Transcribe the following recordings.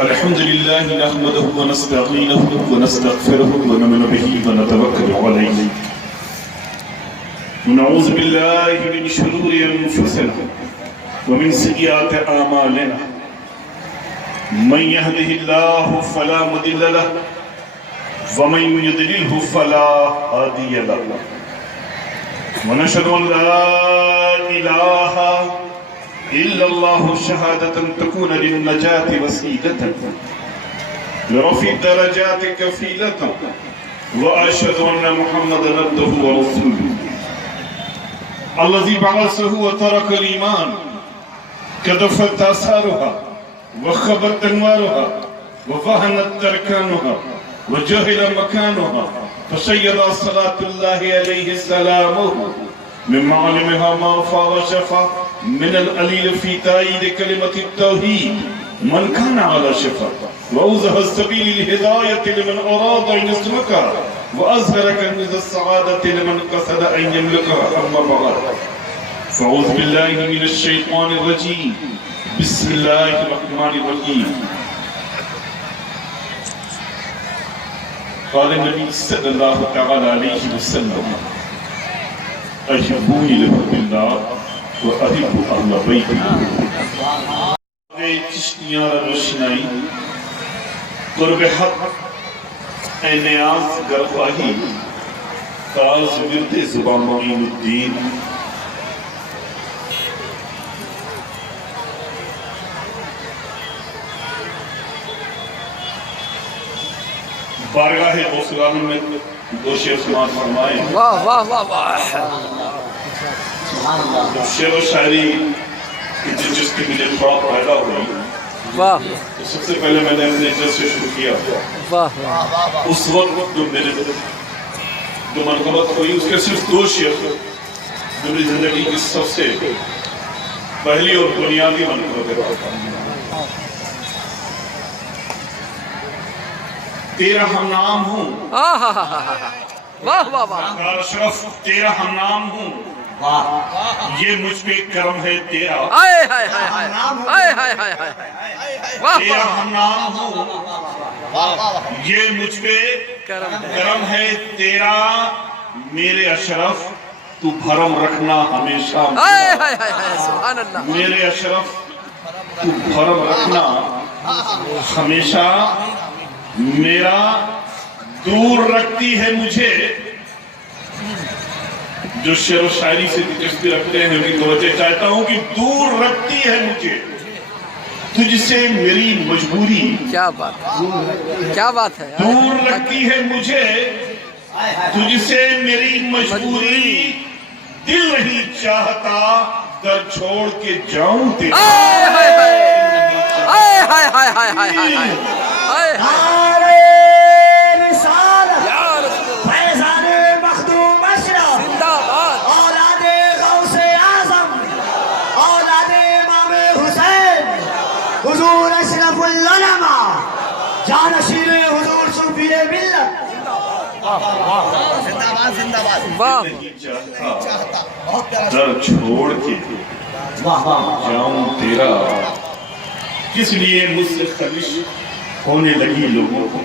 الحمد لله نحمده ونستعينه ونستغفره ونؤمن به ونتوكل عليه ونعوذ بالله من شرور انفسنا ومن سيئات اعمالنا من يهده الله فلا مضل له ومن يضلله فلا هادي له ونشهد ان لا اله الا الله شهادة تكون للنجاة وسيلة لرفع الدرجات كفيلة واشهد ان محمدا عبده ورسوله الذي بعثه وترك الايمان كدفت اثارها وخبت انوارها وفهنت تركانها وجهل مكانها فسيد صلاة الله عليه السلام من معلمها ما وشفا من القليل في تأييد كلمة التوحيد من كان على شفا وأوضح السبيل الهداية لمن أراد أن يسلكها وأظهر كنز السعادة لمن قصد أن يملكها أما بعد فأعوذ بالله من الشيطان الرجيم بسم الله الرحمن الرحيم قال النبي صلى الله تعالى عليه وسلم أحبوني لحب الله وأحب أهل بيتي چشتیاں روشنائی قرب حق اے نیاز گرخواہی تاز ورد زبان معین الدین بارگاہ غسلان میں دو شعر سماعت فرمائے واہ واہ واہ واہ شعر و شاعری کی دلچسپی مجھے تھوڑا پیدا ہوئی واہ تو سب سے پہلے میں نے اپنے جس سے شروع کیا واہ اس وقت جو میرے جو منقبت ہوئی اس کے صرف دو شعر جو میری زندگی کی سب سے پہلی اور بنیادی منقبت ہے تیرا ہم نام ہوں واہ واہ واہ اشرف تیرا ہم نام ہوں یہ مجھ پہ کرم ہے تیرا آئے ہائے ہائے ہائے آئے ہائے ہائے ہائے واہ تیرا ہم نام ہوں یہ مجھ پہ کرم ہے تیرا میرے اشرف تو بھرم رکھنا ہمیشہ آئے ہائے ہائے ہائے سبحان اللہ میرے اشرف تو بھرم رکھنا ہمیشہ میرا دور رکھتی ہے مجھے جو شعر و شاعری سے دلچسپی رکھتے ہیں ان کی توجہ چاہتا ہوں کہ دور رکھتی ہے مجھے تجھ سے میری مجبوری کیا بات ہے دور رکھتی ہے مجھے تجھ سے میری مجبوری دل نہیں چاہتا در چھوڑ کے جاؤں تیرے آئے ہائے ہائے آئے ہائے ہائے ہائے ہائے ہائے آئے نعرہ رسالت یا رسول اللہ فیضان مخدوم اشرف زندہ باد اولاد غوث اعظم اولاد امام حسین حضور اشرف العلماء جانشین حضور صوفی ملت واہ نہیں چاہتا در چھوڑ کے جاؤں تیرا کس لیے مجھ سے خلش ہونے لگی لوگوں کو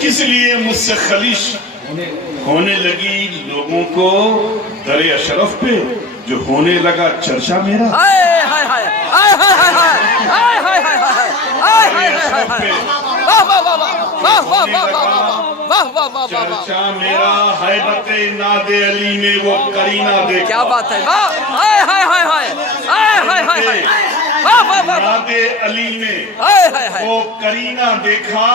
کس لیے مجھ سے خلش ہونے لگی لوگوں کو در اشرف پہ جو ہونے لگا چرچا میرا آئے ہائے ہائے آئے ہائے ہائے آئے ہائے ہائے آئے ہائے ہائے واہ واہ واہ واہ واہ واہ واہ واہ واہ واہ چرچا میرا حیبت ناد علی میں وہ کرینہ دیکھا کیا بات ہے واہ آئے ہائے ہائے ہائے آئے ہائے ہائے واہ واہ واہ ناد علی میں آئے ہائے ہائے وہ کرینہ دیکھا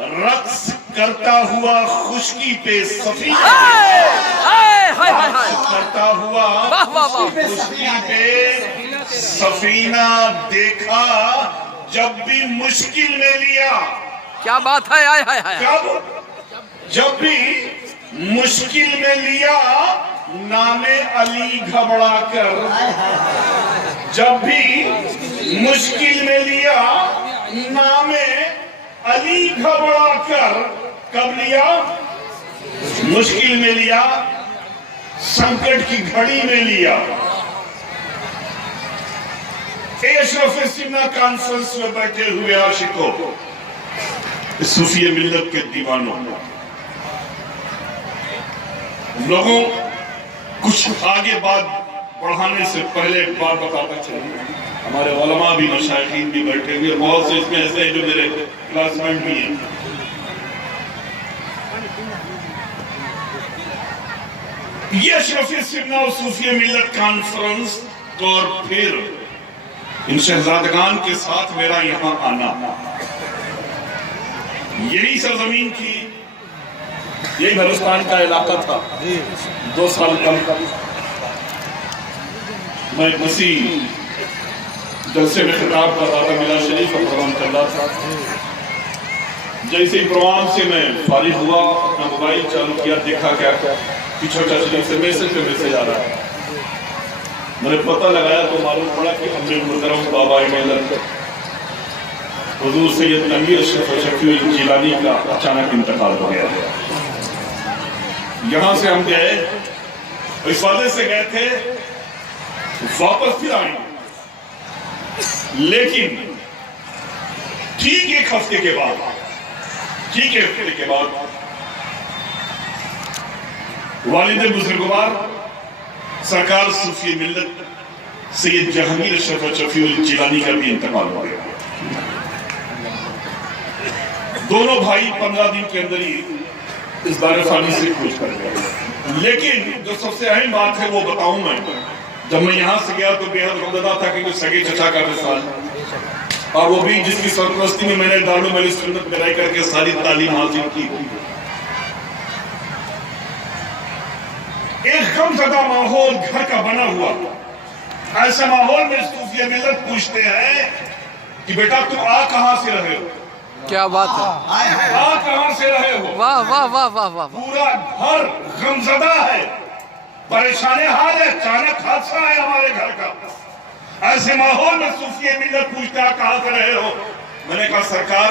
رقص کرتا ہوا خشکی پہ سفینہ آئے ہائے ہائے ہائے کرتا ہوا واہ واہ واہ خشکی پہ سفینہ دیکھا جب بھی مشکل میں لیا کیا بات ہے آئے ہائے ہائے جب بھی مشکل میں لیا نام علی گھبرا کر جب بھی مشکل میں لیا نام علی گھبرا کر کب لیا مشکل میں لیا संकट की घड़ी में लिया। एशरफ सिन्ना कॉन्फ्रेंस में बैठे हुए आशिकों, सूफी मिल्लत के दीवानों, लोगों कुछ आगे बात बढ़ाने से पहले एक बात बताता चलिए, हमारे उलमा भी मशाइखीन भी बैठे हुए, बहुत से इसमें ऐसे हैं जो मेरे क्लासमेट भी हैं। ये अशरफी सिन्ना और सूफी मिल्लत कॉन्फ्रेंस और फिर इन शहजादगान के साथ मेरा यहाँ आना, यही सरजमीन थी, यही हिंदुस्तान का इलाका था। 2 साल कम मैं एक मसीह जलसे में खिताब कर रहा था, मिला शरीफ का प्रोग्राम चल रहा था। जैसे ही प्रोग्राम से मैं फारिग हुआ, अपना मोबाइल चालू किया, देखा क्या कि छोटा शरीफ से मैसेज पे मैसेज आ रहा है। मैंने पता लगाया तो मालूम पड़ा कि हमने मुहतरम बाबा मिल्लत हुजूर सैयद तनवीर अशरफ शफी जिलानी का अचानक इंतकाल हो गया। यहाँ से हम गए, इस वादे से गए थे वापस फिर आएंगे, लेकिन ठीक 1 हफ्ते के बाद, ठीक 1 हफ्ते के बाद वालिद बुजुर्गवार सरकार सूफी मिल्लत सैयद जहांगीर अशरफ शफी जिलानी का भी इंतकाल हो गया। दोनों भाई 15 दिन के अंदर ही इस दारफानी से खोज कर गए। लेकिन जो सबसे अहम बात है वो बताऊं मैं, जब मैं यहां से गया तो बेहद गमज़दा था कि सगे चचा का मिसाल, और वो भी जिसकी सरपरस्ती में मैंने दारुल अली सुन्नत में रह करके सारी तालीम हासिल की। एक गमज़दा माहौल घर का बना हुआ, ऐसे माहौल में सूफी मिल्लत पूछते हैं कि बेटा तुम आ कहां से रहे हो? क्या बात है, आ कहां से रहे हो? वाह वाह वाह वाह वाह। पूरा घर गमज़दा है, परेशान हाल है, अचानक हादसा है हमारे घर का। ऐसे माहौल में सूफी मिल्लत पूछता कहां से रहे हो? मैंने कहा सरकार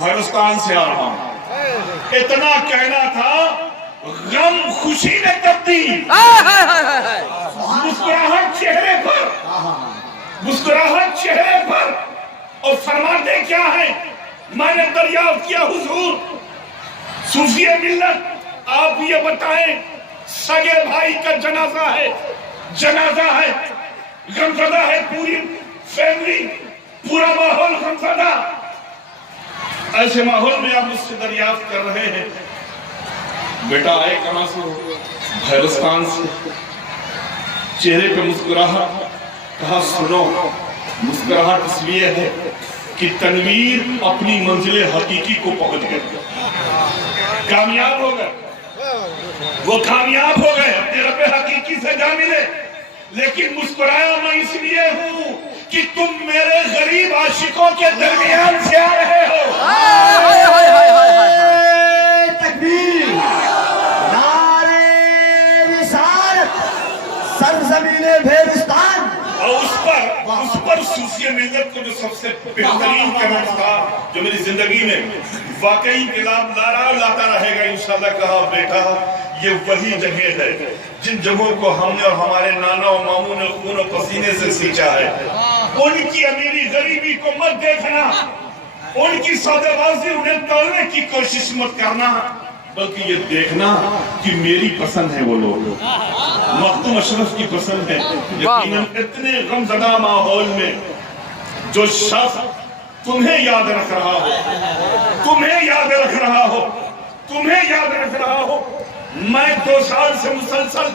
हिंदुस्तान से आ रहा हूं। इतना कहना था, गम खुशी में तब्दील, मुस्कुराहट चेहरे पर, मुस्कुराहट चेहरे पर, और फरमाते क्या है, मैंने दरियाफ्त किया हुजूर सूफी मिल्लत आप ये बताएं, सगे भाई का जनाजा है, जनाजा है, गमज़दा है पूरी फैमिली, पूरा माहौल गमज़दा। ऐसे माहौल में आप मुझसे दरियाफ्त कर रहे हैं, बेटा आए कहां से हो? हिंदुस्तान से। चेहरे पे मुस्कुराहट, कहा सुनो, मुस्कुराहट इसलिए है कि तनवीर अपनी मंजिल हकीकी को पहुंच गए, कामयाब हो गए, वो कामयाब हो गए, अपने रब हकीकी से जा मिले। लेकिन मुस्कुराया मैं इसलिए हूं कि तुम मेरे गरीब आशिकों के दरमियान से आ रहे हो। तकबीर, नारे रिसालत, सरज़मीने हिंदुस्तान। और उस पर सूफी मिल्लत को जो सबसे बेहतरीन कमेंट था जो मेरी जिंदगी में वाकई इनकलाब लाता रहेगा इंशाल्लाह, कहा बेटा ये वही जगह है जिन जगहों को हमने और हमारे नाना और मामू ने खून और पसीने से सींचा है। उनकी अमीरी गरीबी को मत देखना, उनकी सौदेबाजी उन्हें तोड़ने की कोशिश मत करना, बल्कि ये देखना कि मेरी पसंद है वो लोग, मखदूम अशरफ की पसंद है। यकीनन इतने गमज़दा माहौल में जो शख्स तुम्हें याद रख रहा हो, तुम्हें याद रख रहा हो, तुम्हें याद रख रहा हो। मैं 2 साल से मुसलसल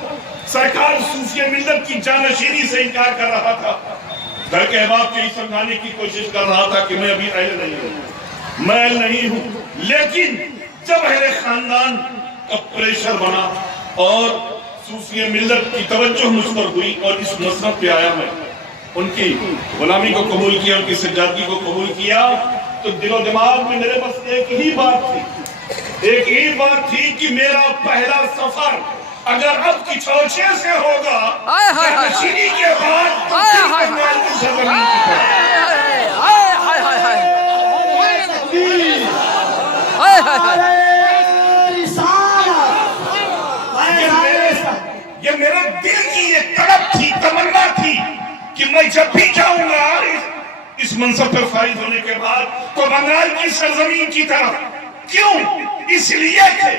सरकार सूफी मिल्लत की जानशीनी से इनकार कर रहा था, घर के अहबाब को समझाने की कोशिश कर रहा था कि मैं अभी अहल नहीं हूं, मैं अहल नहीं हूं। लेकिन जब अहले खानदान का प्रेशर बना और सूफी मिल्लत की तवज्जो मुझ पर हुई और इस मसरत पे आया, मैं उनकी गुलामी को कबूल किया, उनकी सज्जादगी को कबूल किया, तो दिलो दिमाग में मेरे बस एक ही बात थी कि मेरा पहला सफर अगर अब की चौचे से होगा जानशीनी के बाद ये میں جب بھی جاؤں گا اس منصب پر فائز ہونے کے بعد تو بنگال کی سرزمین کی طرف. کیوں؟ اس لیے کہ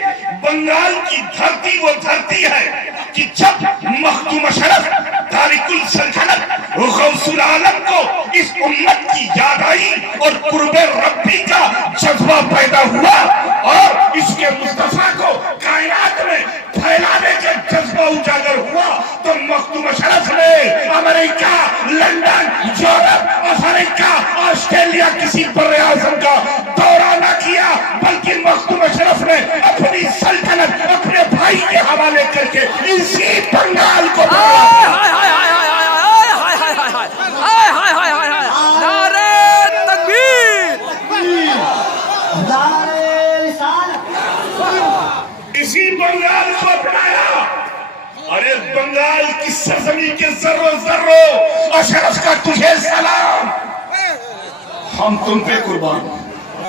بنگال کی دھرتی وہ دھرتی ہے کہ جب مخدوم شرف تارک السلطنت غوث العالم کو اس امت کی یاد آئی اور قرب ربی کا جذبہ پیدا ہوا اور اس کے مصطفیٰ کو کائنات میں پھیلانے کا جذبہ اجاگر ہوا تو مخدوم شرف نے امریکہ، لندن، یورپ، افریقہ، آسٹریلیا کسی بر اعظم کا دورہ نہ کیا بلکہ مخدوم شرف نے اپنی سلطنت اپنے بھائی کے حوالے کر کے اسی بنگال کو اسی بنگال کو اپنایا. ارے بنگال کی سرزمین کے ذرو ذرو اشرف کا تجھے سلام. ہم تم پہ قربان.